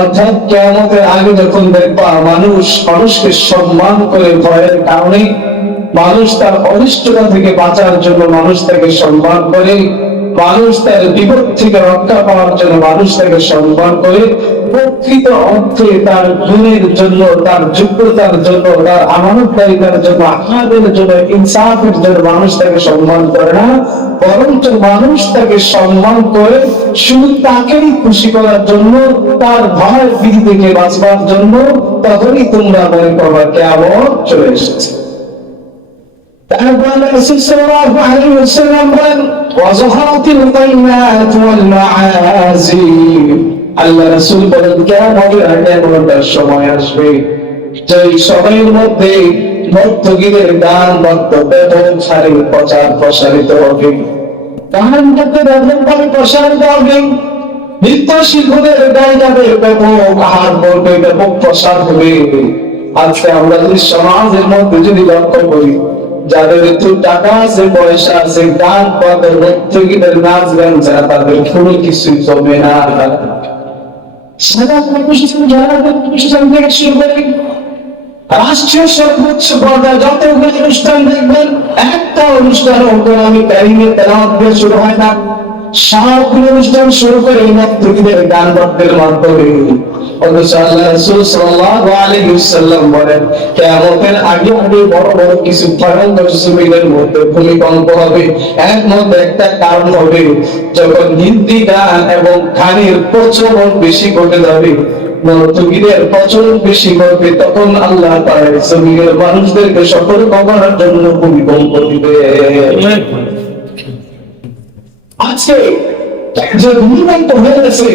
অর্থাৎ কিয়ামতের আগে যখন দেখবা মানুষকে সম্মান করে ভয়ের কারণে, মানুষ তার অনিষ্টতা থেকে বাঁচার জন্য মানুষ তাকে সম্মান করে, মানুষ তার বিপদ থেকে রক্ষা পাওয়ার জন্য মানুষ তাকে সম্মান করে, প্রকৃত অর্থে তার গুণের জন্য, তার যোগ্যতার জন্য, তার আমানতদারিতার জন্য, আহাদের জন্য, ইনসাফের জন্য মানুষ তাকে সম্মান করে না, বরঞ্চ মানুষ তাকে সম্মান করে শুধু তাকেই খুশি করার জন্য, তার ভয় ভীতি থেকে বাঁচবার জন্য। তখনই তোমরা মনে করবা কিয়ামত চলে এসেছে। তারপর রাসূল সাল্লাল্লাহু আলাইহি ওয়াসাল্লাম বলেন, ওয়াজাহাতিল গায়নাত ওয়াল মাআজিব। আল্লাহ রাসূল বলেন, কিয়ামতের আগে এমন একটা সময় আসবে যে সময়ের মধ্যে নর্তকীদের গান বক্তব্য ছাড়ে প্রচার প্রসারিত হবে, গান ব্যাপকভাবে প্রসারিত হবে, নৃত্য শিল্পীদের গায়িকাদের ব্যাপক হার বলবে, ব্যাপক প্রসার হবে। আজকে আমরা যদি সমাজের মধ্যে যদি লক্ষ্য করি, যাদের একটু টাকা আছে, পয়সা আছে, গান বাজে, নর্তকীদের নাচ গান ছাড়া তাদের কোনো কিছু জমে না। সারা প্রতিষ্ঠান যারা প্রতিষ্ঠান থেকে শুরু করে রাষ্ট্রীয় সর্বোচ্চ পর্যায়ে যতগুলো অনুষ্ঠান দেখবেন, একটা অনুষ্ঠান আমি কারিমে তেলাওয়াত দিয়ে শুরু হয় না, সবগুলো অনুষ্ঠান শুরু করে নর্তকীদের গান বাদ্যের মাধ্যমে। অথচ আল্লাহ রাসূল সাল্লাল্লাহু আলাইহি ওয়াসাল্লাম বলেন, কিয়ামতের আগে আগে বড় বড় কিছু ভয়ঙ্কর জমিনের মধ্যে ভূমিকম্প হবে। এর মধ্যে একটা কারণ হবে, যখন হিন্দি গান এবং গানের প্রচলন বেশি ঘটে যাবে, নর্তকীদের প্রচলন বেশি ঘটবে, তখন আল্লাহ তাআলা জমিনের মানুষদেরকে সতর্ক করার জন্য ভূমিকম্প দিবে। আজকে যে ভূমিকম্প হয়ে গেছে,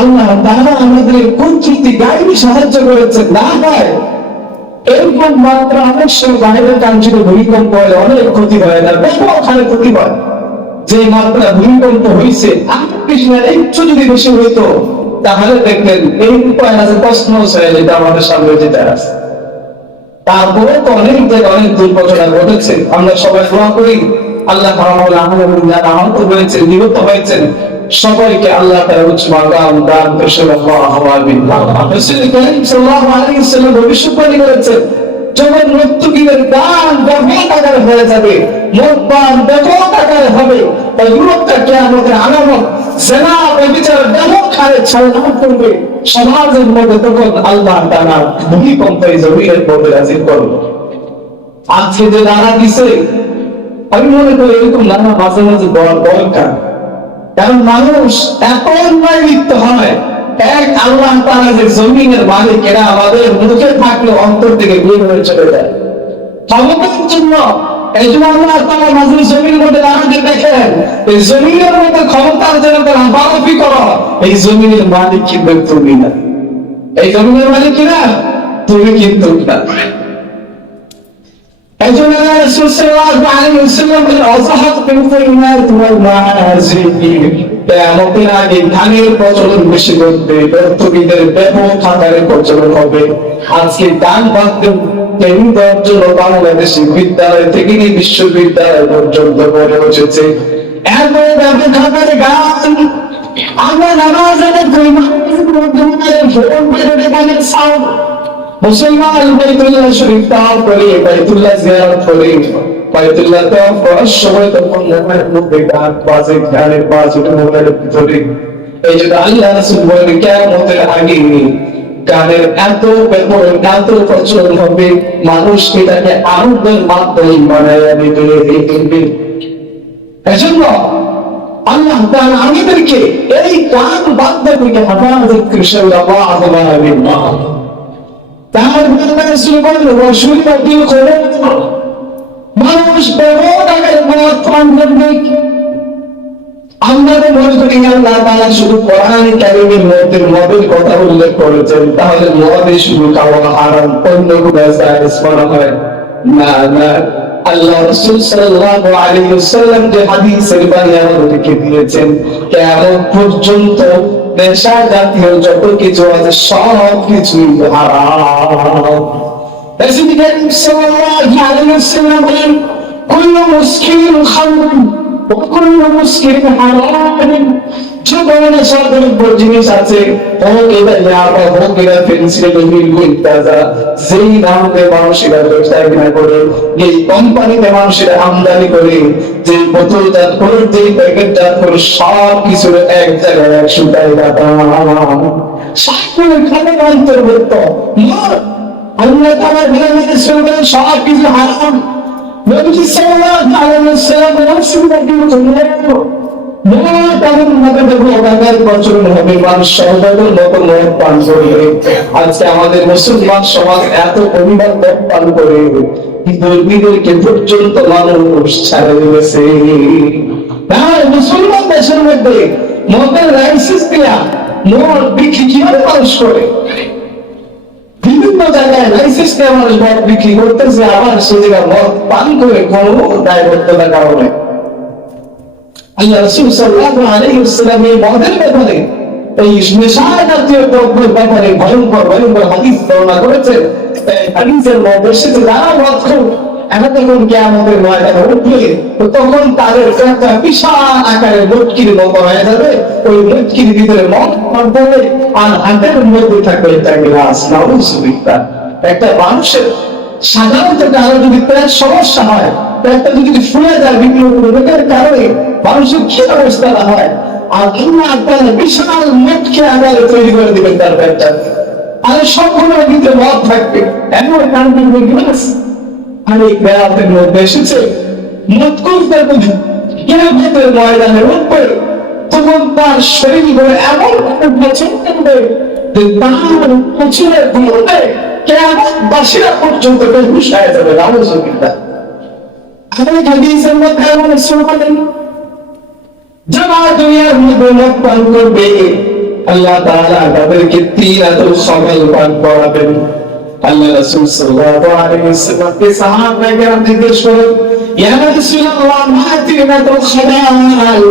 আল্লাহ তাআলা আমাদের কর্তৃত্বে গাইবী সাহায্য করেছে না হয় এরকম মাত্রা অবশ্যই বাইরের কান্ট্রিতে ভূমিকম্প হলে অনেক ক্ষতি হয় না, ব্যাপক হারে ক্ষতি হয়। যে মাত্রা ভূমিকম্প হয়েছে, একটু যদি বেশি হইতো তাহলে দেখবেন এই উপায় আছে, প্রশ্ন হয়ে যেটা আমাদের সামনে যেটা আছে। তারপরে তো অনেক জায়গায় অনেক দুর্ঘটনা ঘটেছে। আমরা সবাই দোয়া করি আল্লাহ যারা আহত হয়েছেন, নিহত হয়েছেন, সবাইকে আল্লাহ তাআলা উচ্চ মাকাম দান করুন। রাসূল কারীম সাল্লাল্লাহু আলাইহি ওয়াসাল্লাম ভবিষ্যৎবাণী করেছেন, যখন নর্তকীদের গান ব্যাপক আকারে হয়ে যাবে, মদপান ব্যাপক আকারে হবে, এগুলোটা কিয়ামতের আলামত, জিনা ব্যভিচার ব্যাপক হারে ছড়ানো করবে সমাজের মধ্যে, তখন আল্লাহ তাআলা ভূমিকম্প জমিনের মধ্যে নাযিল করবে। আজকে যে নানা দিছে, আমি মনে করি এরকম নানা মাঝে মাঝে বড় দরকার, কারণ মানুষ এত অন্যায় লিপ্ত হয়। এক আল্লাহ তাআলা যে জমিনের মালিক, এরা আমাদের মুখে থাকলে অন্তর থেকে বের হয়ে চলে যায় ক্ষমতার জন্য। এই জন্য আল্লাহ তাআলা মাঝে জমিনের মধ্যে দাঁড়িয়ে দেখেন, এই জমিনের মধ্যে ক্ষমতার জন্য তারা বাড়াবাড়ি করো, এই জমিনের মালিক কিন্তু তুমি না, এই জমিনের মালিক কিনা তুমি কিন্তু না। এই জন্য রাসূল সাল্লাল্লাহু আলাইহি ওয়াসাল্লাম বলেন, ওয়াজাহাতিল গায়নাত ওয়াল মাআজিব। কিয়ামতের আগে গানের প্রচলন বেশি ঘটবে, নর্তকীদের ব্যাপক আকারে প্রচলন হবে। আজকে গান বাদ্য কেন্দ্রের জন্য বাংলাদেশি বিদ্যালয় থেকে নিয়ে বিশ্ববিদ্যালয় পর্যন্ত গড়ে উঠেছে এত ব্যাপক আকারে গান। আমরা নামাজের গানের সাউন্ড, মুসলমান বাইতুল্লাহ শরীফ তাওয়াফ করে, বাইতুল্লাহ জিয়ারত করে, বাইতুল্লাহ তাওয়াফ করার সময় তখন মোবাইলের মধ্যে গান বাজে, গানের বাজ ওঠে মোবাইলের ভিতরে। এই জন্য আল্লাহ রাসূল বলেন, কিয়ামতের আগে গানের এত ব্যাপক, এত প্রচলন হবে, মানুষ এটাকে আনন্দের মাধ্যমে বানায় নেবে। এজন্য আল্লাহ তাআলা আমাদেরকে এই গান বাদ্য থেকে হেফাজত করেছেন। আল্লাহু আকবার। তার রাসূল বলেন, ওয়াশুরিবাতিল খুমুর, মানুষ ব্যাপক আকারে মদ পান করবে। আমরা মনে করি আল্লাহ তাআলা শুধু কোরআনে কারীমের মধ্যে মদের কথা উল্লেখ করেছেন, তাহলে মদে শুধু খাওয়া হারাম, অন্য কোনো জায়েজ করা হয় না। না, আল্লাহ রাসূল সাল্লাল্লাহু আলাইহি ওয়াসাল্লাম যে হাদিসের বাণী আমাদেরকে দিয়েছেন, কিয়ামত পর্যন্ত নেশা জাতীয় যত কিছু আছে সব কিছুই হারাম। রাসূল কারীম সাল্লাল্লাহু আলাইহি ওয়াসাল্লাম বলেন, কুল্লু মুসকিরিন খামর, কখনো মুশকিল হারাম জীবনে সর্বনিম্ন জিনিস আছে, হোক এটা ইয়াবা, হোক এটা ফেন্সিডিল, ইত্যাদি, যেই দামে মানুষেরা ব্যবসা কিনা করে, এই কোম্পানিতে মানুষেরা আমদানি করে, যে বোতলজাত করে, যে প্যাকেটজাত করে, সব কিছুর এক জায়গায় 100 টাকা দাম। সকল খানে অন্তর্ভুক্ত। আল্লাহ তাআলা বিধানের সঙ্গে সব কিছু হারাম। নবী সাল্লাল্লাহু আলাইহি ওয়াসাল্লাম বলেছেন যে আজকে আমাদের মুসলমান সমাজ এত পরিমাণ মদ পান করে বিদেরকে পর্যন্ত মানুষ ছাড়া দিয়েছে। মুসলমান দেশের মধ্যে মদের লাইসেন্স দেয়া মদ বিক্রি কিভাবে মানুষ করে, বিভিন্ন জায়গায় লাইসেন্স দেওয়া মানুষ মদ বিক্রি করতেছে, আবার সে জায়গায় মদ পান করে কোনো দায়বদ্ধতার কারণে আল্লাহ রাসূল সাল্লাল্লাহু আলাইহি ওয়াসাল্লাম এই মদের ব্যাপারে, এই নেশা জাতীয় দ্রব্যের ব্যাপারে ভয়ঙ্কর ভয়ঙ্কর হাদিস বর্ণনা করেছেন। হাদিসের মধ্যে এসেছে যারা মদ খায় এখন যখন কিয়ামতের ময়দানে উঠবে তখন তাদের একটা বিশাল আকারের মুটকির মতো হয়ে যাবে, ওই মুটকির ভিতরে মদ থাকবে আর হাতের মধ্যে থাকবে একটা গ্লাস। নাউযুবিল্লাহ। একটা মানুষের সাধারণত কারো যদি পেটের সমস্যা হয়, পেটটা যদি ফুলে যায় বিভিন্ন রোগের কারণে মানুষের কি অবস্থা হয়, আর আল্লাহ আপনারা বিশাল মুটকি আকারে তৈরি করে দিবেন তার পেটটা, আর সবগুলো কিন্তু মদ থাকবে এমন কারণে গ্লাস। আর এই বেড়াতের মধ্যে এসেছে মদ করতে কিয়ামতের ময়দানে উঠবে, তখন তার শরীর করে এমন বছর করবে যে তার পেছনে ঘুরবে কিয়ামতবাসীরা পর্যন্ত বেহুশ হয়ে যাবে। নাউযুবিল্লাহ। আমি হাদিসের মধ্যে এমন শুনলেন যারা দুনিয়ার মধ্যে মদ পান করবে আল্লাহ তাআলা তাদেরকে তিনাতুল খামাল পান করাবেন। আল্লাহ রাসূল সাল্লাল্লাহু আলাইহি ওয়াসাল্লাম কে সাহাবায়ে কেরাম জিজ্ঞেস করেন, ইয়া রাসূলুল্লাহ মা তিনাতুল খামাল,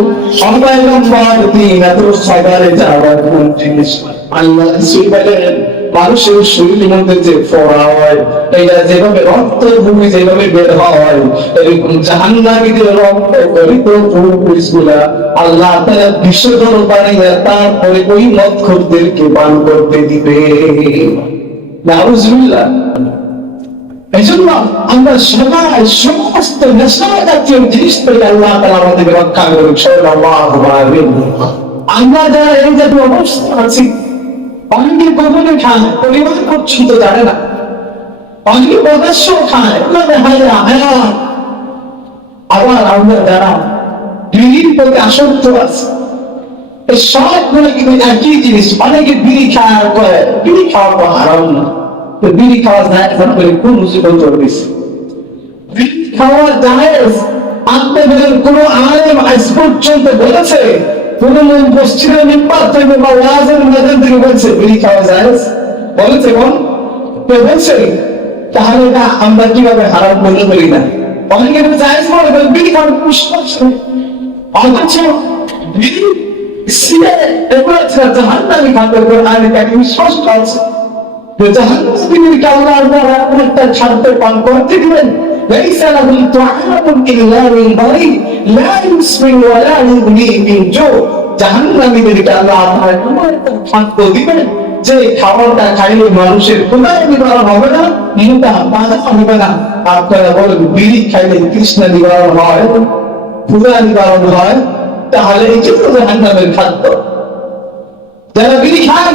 পয়গম্বর তিনাতুল খামালে যাওয়ার কোন জিনিস? আল্লাহ রাসূল বলেন মানুষের শরীরের মধ্যে যে ফোড়া হয়, এটা যেভাবে রক্ত ভূমি যেভাবে বের হয়, এরকম জাহান্নামীদের রক্ত গলিত পুরুষগুলা আল্লাহ তাআলা বিশুদ্ধ বানাইয়া তারপরে ওই মদখোরদেরকে পান করতে দিবে। নাউযুবিল্লাহ। এজন্য আমরা সবাই সমস্ত নেশা জাতীয় জিনিস থেকে আল্লাহ তাআলা আমাদেরকে রক্ষা করুন। সাল্লাল্লাহু আলাইহি ওয়াসাল্লাম। আমরা যারা এই জাতীয় অবস্থা আছি, অনেকে গোপনে খায়, পরিবার পর্যন্ত জানে না, অনেকে প্রকাশ্য খায়, আবার আমরা যারা বিড়ির প্রতি আসক্ত আছে, এই সবগুলো কিন্তু একই জিনিস। অনেকে বিড়ি খাওয়ার করে, বিড়ি খাওয়া তো হারাম না, বিড়ি খাওয়া জায়েজ করে কোন মুসিবত চলতেছে? বিড়ি খাওয়া জায়েজ আপনাদের কোন আলেম আজ পর্যন্ত বলেছে? কোন মসজিদের মিম্বার থেকে বা ওয়াজের ময়দান থেকে বলছে বিড়ি খাওয়া জায়েজ? বলেছে কোন? কেউ বলছে? তাহলে এটা আমরা কিভাবে হারাম বলতে পারি না? অনেকে জায়েজ বলে বিড়ি খাওয়ার পুষ্প, অথচ বিড়ি সিগারেট এগুলো ছাড়া জাহান্নামী খাদ্য কোরআনে কারিমে স্পষ্ট আছে যে জাহান্নামীদেরকে আল্লাহ তাআলা একটা খাদ্য পান করতে দিবেন, লাইসা লাহুম তুআমুন ইল্লা মিন দারি লা ইউসমিন ওয়া লা ইউগনি মিন জু। জাহান্নামীদেরকে আল্লাহ তাআলা এমন একটা খাদ্য দিবেন যে খাবারটা খাইলে মানুষের ক্ষুধা নিবারণ হবে না, মোটা বাধা হবে না। আপনারা বলেন বিড়ি খাইলে তৃষ্ণা নিবারণ হয়, ক্ষুধা নিবারণ হয়? তাহলে এই যে জাহান্নামের খাদ্য। যারা বিড়ি খান,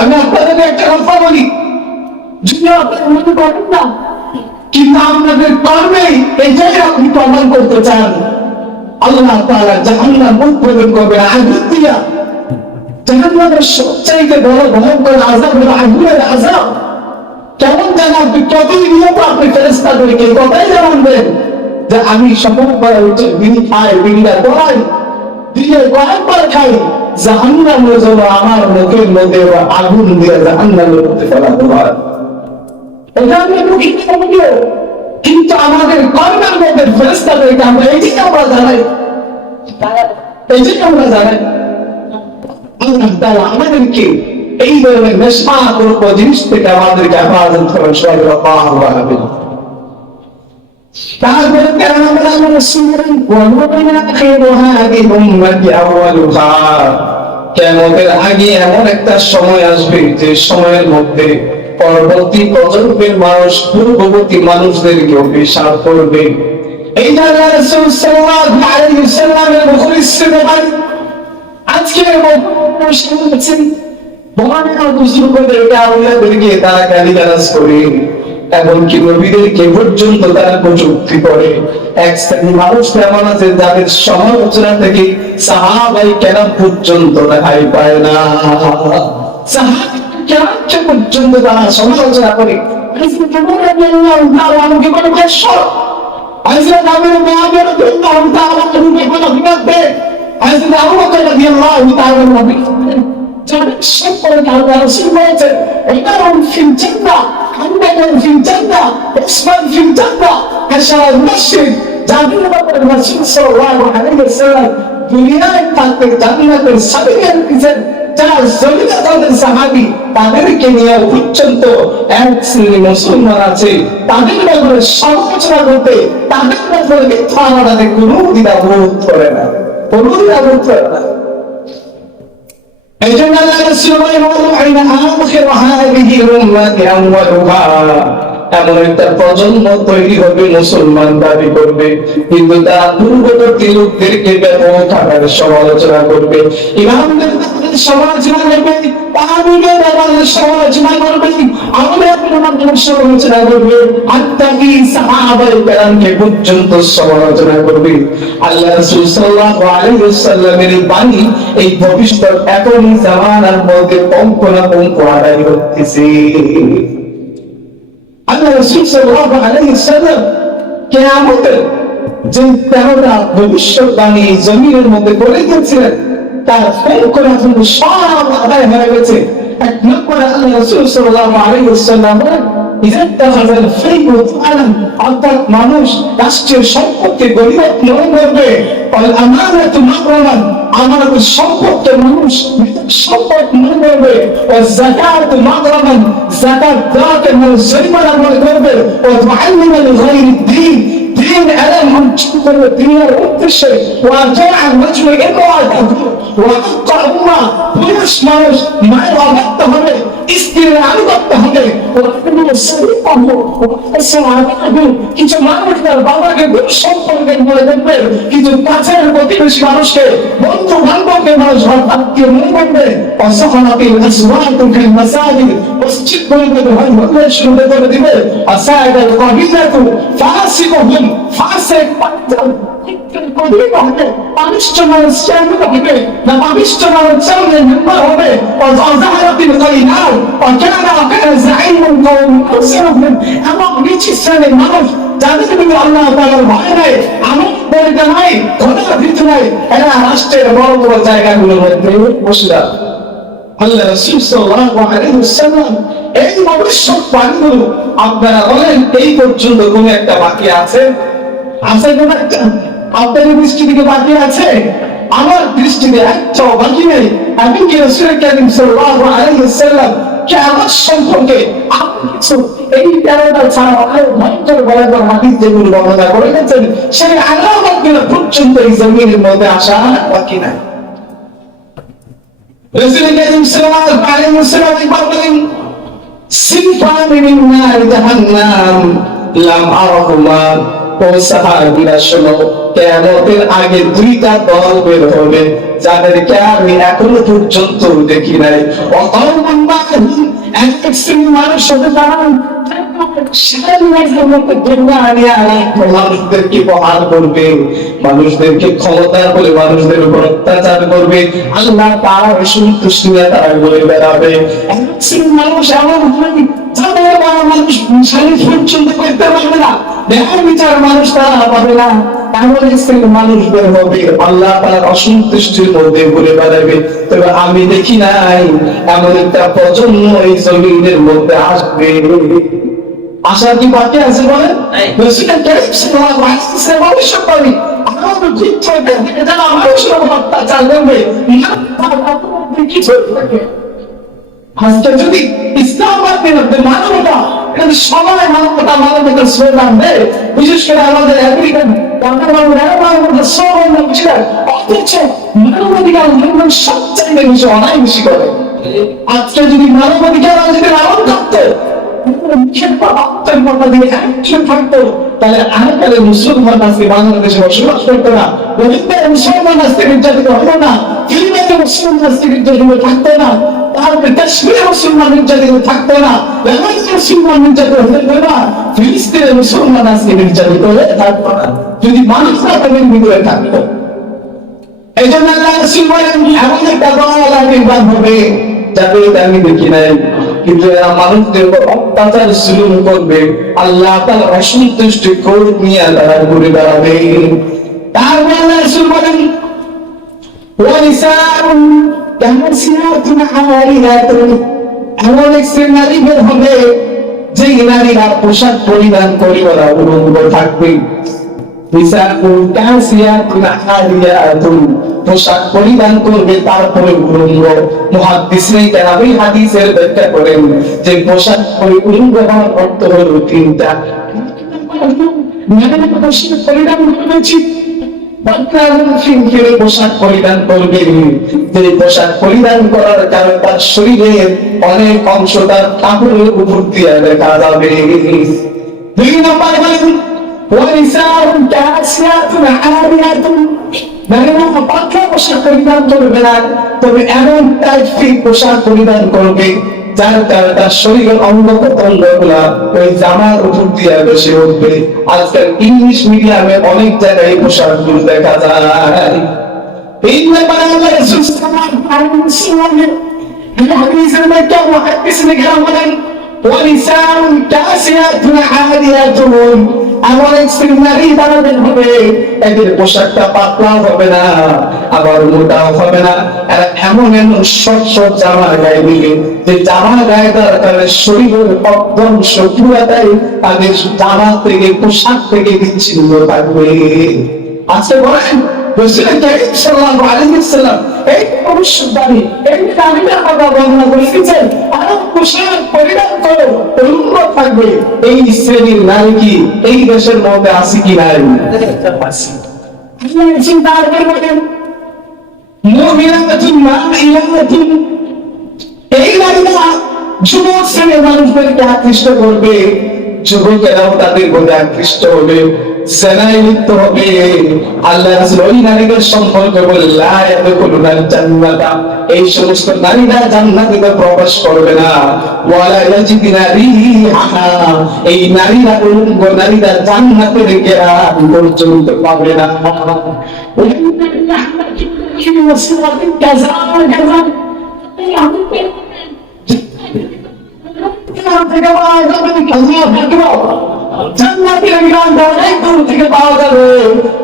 আমি আপনাদেরকে একটা কথা বলি, যদি আপনারা মনে করেন না কিন্তু আপনাদের কর্মেই এটাই আপনি প্রমাণ করতে চান, আল্লাহ তাআলা জাহান্নাম উৎপাদন করবেন আগুন দিয়া। জাহান্নামের সবচাইতে বড় ভয়ঙ্কর আযাব হলো আগুনের আযাব। কেমন যেন আপনি প্রতিনিয়ত আপনি ফেরেশতাদেরকে এই কথাই জানাবেন যে আমি শপথ করা হচ্ছে বিড়ি খাই, বিড়িটা করাই দিয়ে কয়েকবার খাই, জাহান্নামের জন্য আমার মুখের মধ্যে আগুন দিয়ে জাহান্নামের মধ্যে ফেলাতে হয়। এটা আমি মুখে বলবো, কিন্তু আমাদের কর্মের মধ্যে ফেরেশতাদেরকে আমরা এই যে আমরা জানাই, এই যে আমরা জানাই আল্লাহ তাআলা আমাদেরকে এই ধরনের নেশাগ্রস্ত জিনিস থেকে আমাদেরকে হেফাজত করেন। সাল্লাল্লাহু আলাইহি ওয়াসাল্লাম। তারপরে কেরামত আল্লাহ রাসূল বলেন ওয়ানুবিনা আখিরু হাদিহি উম্মতি আউয়ালুহা, কিয়ামতের আগে এমন একটা সময় আসবে যে সময়ের মধ্যে পরবর্তী প্রজন্মের মানুষ পূর্ববর্তী মানুষদেরকে অভিশাপ করবে। এই যে আল্লাহ রাসূল সাল্লাল্লাহু আলাইহি ওয়াসাল্লামের মুখে ইস্তেগফার আজকে বলছেন বমানেরা দুসুর করে এটা আউলিয়াদেরকে তারা গালিগালাজ করে, এমনকি নবীদেরকে পর্যন্ত তারা কটূক্তি করে। এক শ্রেণীর মানুষ তেমন আছে যাদের সমালোচনা থেকে সাহাবায়ে কেরাম পর্যন্ত রেহাই পায় না। সাহাবায়ে কেরাম পর্যন্ত তারা সমালোচনা করে। দুনিয়ায় থাকতে জান্নাতের সাবিয়ান দিয়েছেন যারা জমিনে তাদের সাহাবী, তাদেরকে নিয়ে পর্যন্ত এক শ্রেণী মুসলমান আছে তাদের ব্যাপারে সমালোচনা করতে, তাদের ব্যাপারে মিথ্যা আনাতে কোনো দ্বিধাবোধ করে না, কোনো দ্বিধাবোধ করে না। এই জন্য আল্লাহ রাসূল বলেন ওয়াইনা আখিরু হাদিহি উম্মতি আউয়ালুহা, এমন একটা প্রজন্ম তৈরি হবে মুসলমান দাবি করবে কিন্তু তারা পূর্ববর্তী লোকদেরকে ব্যাপক আকারে সমালোচনা করবে, ইমামদের সমালোচনা করবে, তাহাবীদের সমালোচনা করবে, আউলিয়াদের সমালোচনা করবে, আত্তাকি সাহাবায়ে কেরামকে পর্যন্ত সমালোচনা করবে। আল্লাহ রাসূল সাল্লাল্লাহু আলাইহি ওয়াসাল্লামের বাণী এই ভবিষ্যৎ এখন জামানার মধ্যে পঙ্ক আদায় হচ্ছে। আল্লাহ রাসূল সাল্লাল্লাহু আলাইহি ওয়াসাল্লাম কিয়ামতের যে 13টা ভবিষ্যৎবাণী জমিনের মধ্যে বলে গিয়েছিলেন তার পঙ্করা কিন্তু সব আদায় হয়ে গেছে। এক নম্বরে আল্লাহ রাসূল সাল্লাল্লাহু আলাইহি ওয়াসাল্লাম বলেন অর্থাৎ মানুষ রাষ্ট্রের সম্পদকে গরিবত মনে করবে, আমানত সম্পদকে মানুষ সম্পদ মনে করবে, যাকাত মাগরামান যাকাত দাকে মানুষ জরিমানা মনে করবে, دين ألم تشكر الدنيا والتشر وأرجع الرجل إمرأته وأقطع أمة بلش مارش ما يغلط هذا استيراد غلط هذا وأنا سرقه وأسمع هذا কিছু মানুষ তার বাবাকে খুব সম্পর্কে বলে দেখবে, কিছু কাছের প্রতিবেশী মানুষকে বন্ধু বান্ধবকে মানুষ হঠাৎকে মনে করবে, অসহনাতিল আসওয়াতুল মাসাজিদ মসজিদ বলবে হয় বলবে শুরু করে দিবে, আসাইদাল কাবিজাতু ফাসিকুহুম ফাসিক পাঞ্জাল কবির হবে, পানিষ্ঠমান শ্রেণী হবে না পানিষ্ঠমান শ্রেণীর মেম্বার হবে, অজাহারাতিল কাইনার অকানা জাইমুল কওম আসরুহুম, এমন নিচু শ্রেণীর মানুষ যাদের কিন্তু আল্লাহ তাআলার ভয় নাই, আমল বলতে নাই, খোদার ভীতি নাই, এরা রাষ্ট্রের বড় বড় জায়গাগুলোর মধ্যে বসে। আল্লাহ রাসূল সাল্লাল্লাহু আলাইহি ওয়াসাল্লাম এই ভবিষ্যৎবাণীগুলো আপনারা বলেন এই পর্যন্ত কোন একটা বাকি আছে? আছে কোন একটা? আপনার দৃষ্টি থেকে বাকি আছে? আমার দৃষ্টিতে একটাও বাকি নেই। আমি কি রাসূল কারীম সাল্লাল্লাহু আলাইহি ওয়াসাল্লাম কিয়ামত সম্পর্কে কিছু এই 13টা ছাড়া আরো ভয়ঙ্কর ভয়ঙ্কর হাদিস যেগুলো বর্ণনা করে গেছেন সেই আলামতগুলো পর্যন্ত এই জমিনের মধ্যে আসা বাকি নাই। রাসূল কারীম সাল্লাল্লাহু আলাইহি ওয়াসাল্লাম একবার বলেন সিনফান মিন নার জাহান্নাম লাম আরাহুমা, ও সাহাবীরা শোনো কিয়ামতের আগে দুইটা দল বের হবে যাদেরকে আমি এখনো পর্যন্ত দেখি নাই। অকওমুন মা'হুম, এক শ্রেণীর মানুষ হবে তারা মানুষদেরকে বহাল করবে, মানুষদেরকে ক্ষমতা বলে মানুষদের উপর অত্যাচার করবে, আল্লাহ তার সন্তুষ্টি তারা বলে বেড়াবে। মানুষ এমন যাদের মানুষ শারীরিক পর্যন্ত করতে পারবে না, দেহের বিচার মানুষ তারা পাবে না, এমন শ্রেণীর মানুষ বের হবে, আল্লাহ তার অসন্তুষ্টির মধ্যে ঘুরে বেড়াবে। তবে আমি দেখি নাই এমন একটা প্রজন্ম এই জমিনের মধ্যে আসবে। আশা কি বাকি আছে বলেন? রাসূল কারীম সাল্লাল্লাহু আলাইহি ওয়াসাল্লাম ভবিষ্যৎবাণী আমাদের ঠিক থাকবে, এটা মানুষের উপর অত্যাচার করবে, আজকে যদি ইসলাম মানবতা, এটা সবাই মানবতার স্লোগান দেয়, বিশেষ করে আমাদের আমেরিকান অথচ মানবাধিকার লঙ্ঘন সবচাইতে বেশি অন্যায় বেশি করে। আজকে যদি মানবাধিকার যদি লালন করতো থাকতো তাহলে আজকাল মুসলমান আজকে বাংলাদেশে বসবাস করতো না, মুসলমান আজকে নির্যাতিত হতো না, ফিলিপাইনে মুসলমান আজকে নির্যাতিত থাকতো না, তারপরে কাশ্মীরে মুসলমান নির্যাতিত থাকতো না, মুসলমান নির্যাতিত হতো না, ফিলিস্তিনের মুসলমান আজকে নির্যাতিত হয়ে থাকতো না যদি মানুষরা তাদের ভিতরে থাকতো। এই জন্য আল্লাহ রাসূল বলেন এমন একটা দল আবির্ভাব হবে যাদের আমি দেখি নাই, কিন্তু এরা মানুষদের উপর অত্যাচার জুলুম করবে, আল্লাহ তাআলা অসন্তুষ্টি ক্রোধ নিয়ে তারা ঘুরে বেড়াবে। তারপর আল্লাহ রাসূল বলেন ওয়ানিসাউন কাসিয়াতুন আরিয়াতুন, এমন এক শ্রেণীর নারী বের হবে যে নারীরা পোশাক পরিধান করে ওরা উলঙ্গ থাকবে। পোশাক পরিধান করবে তারপরে উলঙ্গ। মুহাদ্দিসিনে কেরাম হাদিসের ব্যাখ্যা করেন যে পোশাক উলঙ্গ হওয়ার অর্থ হলো তিনটা। পোশাক পরিধান করবে, যে পোশাক পরিধান করার কারণে তার শরীরের অনেক অংশ তার কাপড়ের উপর দিয়ে দেখা যাবে। দুই নম্বর বলেন ওয়ানিসাউন কাসিয়াতুন আরিয়াতুন, নারীরা পাতলা পোশাক পরিধান করবে না, তবে এমন টাইট পোশাক পরিধান করবে যার কারণে তার শরীরের অঙ্গ প্রত্যঙ্গগুলা ওই জামার উপর দিয়ে বসে উঠবে। আজকাল ইংলিশ মিডিয়ামে অনেক জায়গায় এই পোশাকগুলো দেখা যায়। এই ব্যাপারে আল্লাহ রাসূল সাল্লাল্লাহু আলাইহি ওয়াসাল্লাম হাদিসের মধ্যে মুহাদ্দিসিনে কেরাম বলেন ওয়ানিসাউন কাসিয়াতুন আরিয়াতুন, এমন এক শ্রেণীর নারী দাঁড়াবেন হবে এদের পোশাকটা পাতলা হবে না আবার মোটাও হবে না, এরা এমন এমন শর্ট শর্ট জামা গায়ে দিবে যে জামা গায়ে দেওয়ার কারণে শরীরের অংশ পুরাটাই তাদের জামা থেকে পোশাক থেকে বিচ্ছিন্ন থাকবে। আজকে বলেন রাসূল কারীম সাল্লাল্লাহু আলাইহি ওয়াসাল্লাম এই ভবিষ্যদ্বাণী এই নারীদের কথা বর্ণনা করেছেন, আর পোশাক পরিধান করে উলঙ্গ থাকবে। এই শ্রেণীর নারী কি এই দেশের মধ্যে আছে কি নাই? আল্লাহ চিন্তা করবেন মুমিনাতুন মাইয়াতুন, এই নারীরা যুবক শ্রেণীর মানুষদেরকে আকৃষ্ট করবে, যুবকেরাও তাদের মধ্যে আকৃষ্ট হবে, জেনায় লিপ্ত হবে। আল্লাহ রাসূল ওই নারীদের সম্পর্কে বলেন লা ইয়াদখুলুনাল জান্নাতা, এই সমস্ত নারীরা জান্নাতে প্রবেশ করবে না। ওয়ালা ইয়াজিদুনা রিহাহা, এই নারীরা উলঙ্গ নারীরা জান্নাতের ঘ্রাণ পর্যন্ত পাবে না।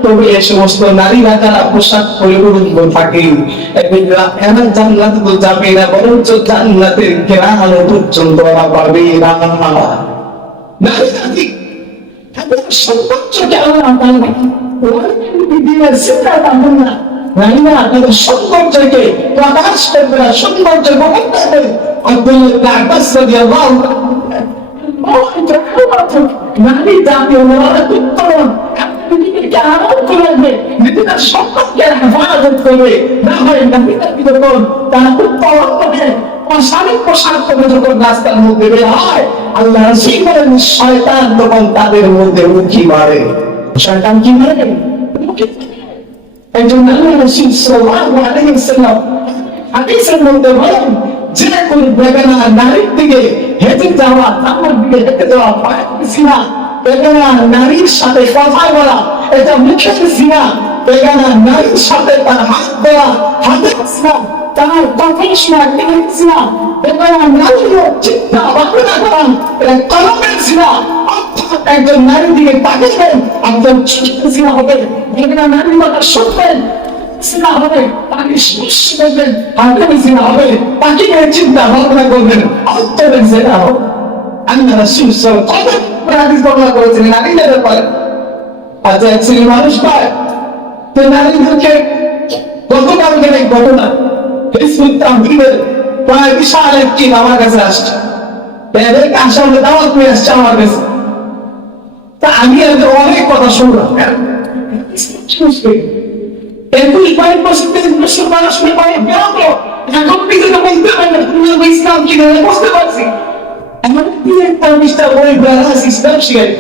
তবে এই সমস্ত নারীরা যারা পোশাক পরে উলঙ্গ থাকে এমন জান্নাতে তো যাবে না, বরঞ্চ জান্নাতের ঘ্রাণ পর্যন্ত ওরা পাবে না। নারী জাতি সৌন্দর্যকে আল্লাহ নারীরা তাদের সৌন্দর্যকে প্রকাশ করবে না, সৌন্দর্য গোপন করবে। আব্দুল্লাহ আব্বাস রাদিয়াল্লাহু নারী জাতীয় উত্তরণ আরাম করবে, নিজেদের সম্পর্কে হেফাজত করবে, না হয় নারীদের যখন তারা উত্তরণ করে অস্বাভাবিক পোশাক করে যখন রাস্তার মধ্যে বের হয়, আল্লাহ রাসূল বলেন শয়তান তখন তাদের মধ্যে উঁকি মারে। শয়তান কি মারে? এই জন্য আল্লাহ রাসূল সাল্লাল্লাহু আলাইহি ওয়াসাল্লাম হাদিসের মধ্যে বলেন যে কোন বেগানা নারীর দিকে হেঁটে যাওয়া, তার দিকে হেঁটে যাওয়া পায়ের সিনা, বেগানা নারীর সাথে কথা বলা এটা মুখের সিনা, বেগানা নারীর সাথে তার হাত দেওয়া হাতের সিনা, তার কথা শোনা টিভির সিনা, বেগানা নারীর চিন্তা ভাবনা করা এটা কলমের সিনা। অর্থাৎ একজন নারীর দিকে তাকাবেন একজন চিন্তা সিনা হবে, বেগানা নারীর কথা শুনবেন সিনা হবে, তাকে স্পর্শ করবেন হাতের সিনা হবে, তাকে চিন্তা ভাবনা করবেন অন্তরের সিনা হবে। আল্লাহ রাসূল সাল্লাল্লাহু আলাইহি ওয়াসাল্লাম হাদিস বর্ণনা করেছেন নারীদের ব্যাপারে। আচ্ছা এক শ্রেণীর মানুষ পায় তো নারীদেরকে গতকালকের এক ঘটনা ফেসবুক তাহবিলের প্রায় বিশাল একটি আমার কাছে আসছে, এদেরকে আসার দাওয়াত নিয়ে আসছে আমার কাছে। তা আমি আগে অনেক কথা শুনলাম, 21-22 মুসলমান আসলে পারে বেরোত, এখন পিছনে বলতে পারে না তুমি ইসলাম কি না বুঝতে পারছি। এমন একটা বই বেড়া ইসলাম শিখাই,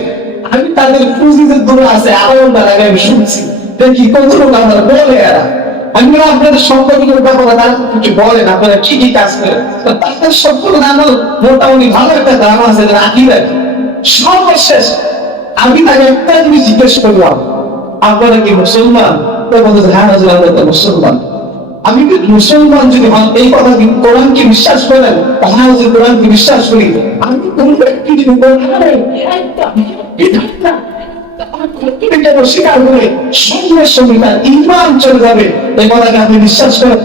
আমি তাদের পুঁজিতে দূরে আছে আরো লাগাই আমি শুনছি, দেখি কত লোক আমার বলে এরা। আমি আপনাদের সম্পর্কের ব্যাপারে তারা কিছু বলেন, আপনারা কি কি কাজ করেন, তাদের সম্পর্কে আমার মোটামুটি ভালো একটা ধারণা আছে রাখি রাখি। সর্বশেষ আমি তাকে একটা জিনিস জিজ্ঞেস করলাম, আপনারা কি মুসলমান? হ্যাঁ আমরা তো মুসলমান। আমি কি মুসলমান যদি হন এই কথা কি কোরআন কি বিশ্বাস করেন? হ্যাঁ কোরআন কি বিশ্বাস করি। আমি কোন ব্যক্তি যদি স্বীকার করে সঙ্গে সঙ্গে তার ঈমান চলে যাবে, এই কথাকে আপনি বিশ্বাস করেন?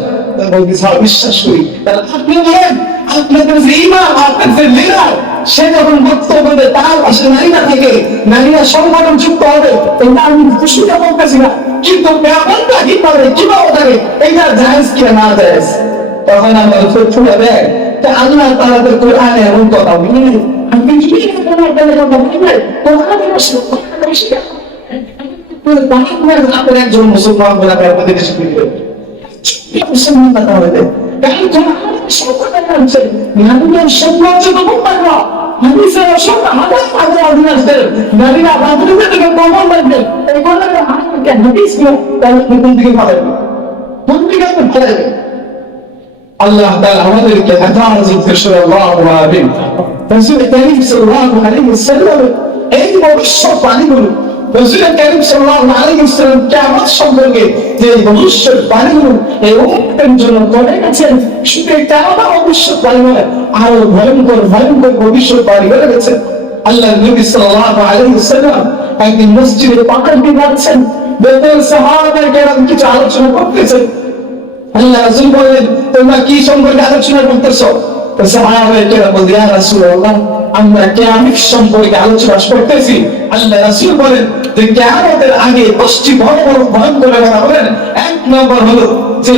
বিশ্বাস করি। তাহলে আপনি বলেন আপনাদের যে ঈমান, আপনাদের যে লিডার, সে যখন বক্তব্য দেবে তার পাশে নারীরা থেকে নারীরা সংগঠন যুক্ত হবে, এটা আমি খুশিটা বলতেছি না, কিন্তু ব্যাপারটা কিভাবে কিভাবে থাকে এটা জায়েজ কি না জায়েজ। তখন আমার ফুলে দেয় তা আল্লাহ তাআলা কোরআনে এমন কথা বলেন, আমি কি আপনাদের কথা বলবো কোরআনে আপনার একজন মুসলমান বলে আপনাদের শিখিয়ে মুসলমান কথা বলে আল্লাহ তাআলা আমাদেরকে হেফাজত করে। আল্লাহু আমিন। রাসূল কারীম সাল্লাল্লাহু আলাইহি ওয়াসাল্লাম এই ভবিষ্যৎবাণীগুলো, রাসূল কারীম সাল্লাল্লাহু আলাইহি ওয়াসাল্লাম কিয়ামত সম্পর্কে যে ভবিষ্যৎবাণীগুলো এই উম্মতের জন্য করে গেছেন, শুধু কিয়ামত ভবিষ্যৎবাণী নয়, আরো ভয়ঙ্কর ভয়ঙ্কর ভবিষ্যৎবাণী করে গেছেন। আল্লাহ নবী সাল্লাল্লাহু আলাইহি ওয়াসাল্লাম একদিন মসজিদে পাকার দিয়ে যাচ্ছেন, দেখেন সাহাবায়ে কেরাম কিছু আলোচনা করতেছেন। আল্লাহ রাসূল বলেন, তোমরা কি সম্পর্কে আলোচনা করতেছো? সাহাবায়ে কেরাম বলেন, ইয়া রাসূলুল্লাহ, আমরা কিয়ামত সম্পর্কে আলোচনা করতেছি। আল্লাহ রাসূল বলেন যে কিয়ামতের আগে 10টি বড় বড় ভয়ঙ্কর কথা বলেন। এক নম্বর হলো যে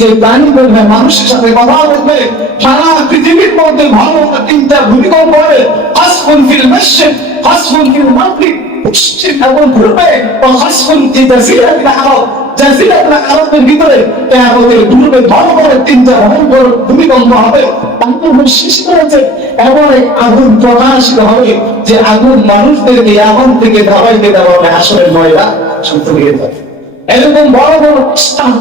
যে প্রাণী বলবে, মানুষের সাথে কথা বলবে, সারা পৃথিবীর মধ্যে ভালো তিনটা ভূমিকম্প হবে। আসফুন ফিল মাশরিক, আসফুন ফিল মাগরিব, পশ্চিম এবং পূর্বে, আসফুন ফি জাজিরাতিল আরব, জাজিরাতুল আরবের ভিতরে কিয়ামতের পূর্বে বড় বড় তিনটা ভয়ঙ্কর ভূমিকম্প হবে। তারপর শেষ করেছে এমন এক আগুন প্রকাশিত হবে যে আগুন মানুষদেরকে আগুন থেকে দাবাইতে দেওয়া আসলে ময়লা শান্ত হয়ে যাবে। এরকম বড় বড় স্থান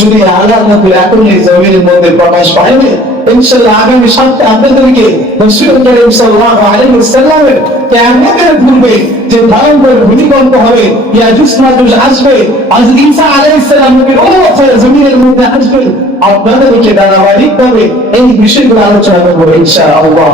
যদি আল্লাহ এখনই জমিনের মধ্যে প্রকাশ পাইবে, ইনশাআল্লাহ আগামী সপ্তাহে আপনাদেরকে রাসূল কারীম সাল্লাল্লাহু আলাইহি ওয়াসাল্লামের কিয়ামতের পূর্বে যে ভয়ঙ্কর ভূমিকম্প হবে, ইয়াজুজ মাজুজ আসবে, হযরত ঈসা আলাইহিস সালাম নবীর উম্মত জমিনের মধ্যে আসবে, আপনাদেরকে ধারাবাহিকভাবে এই বিষয়গুলো আলোচনা করব ইনশাআল্লাহ।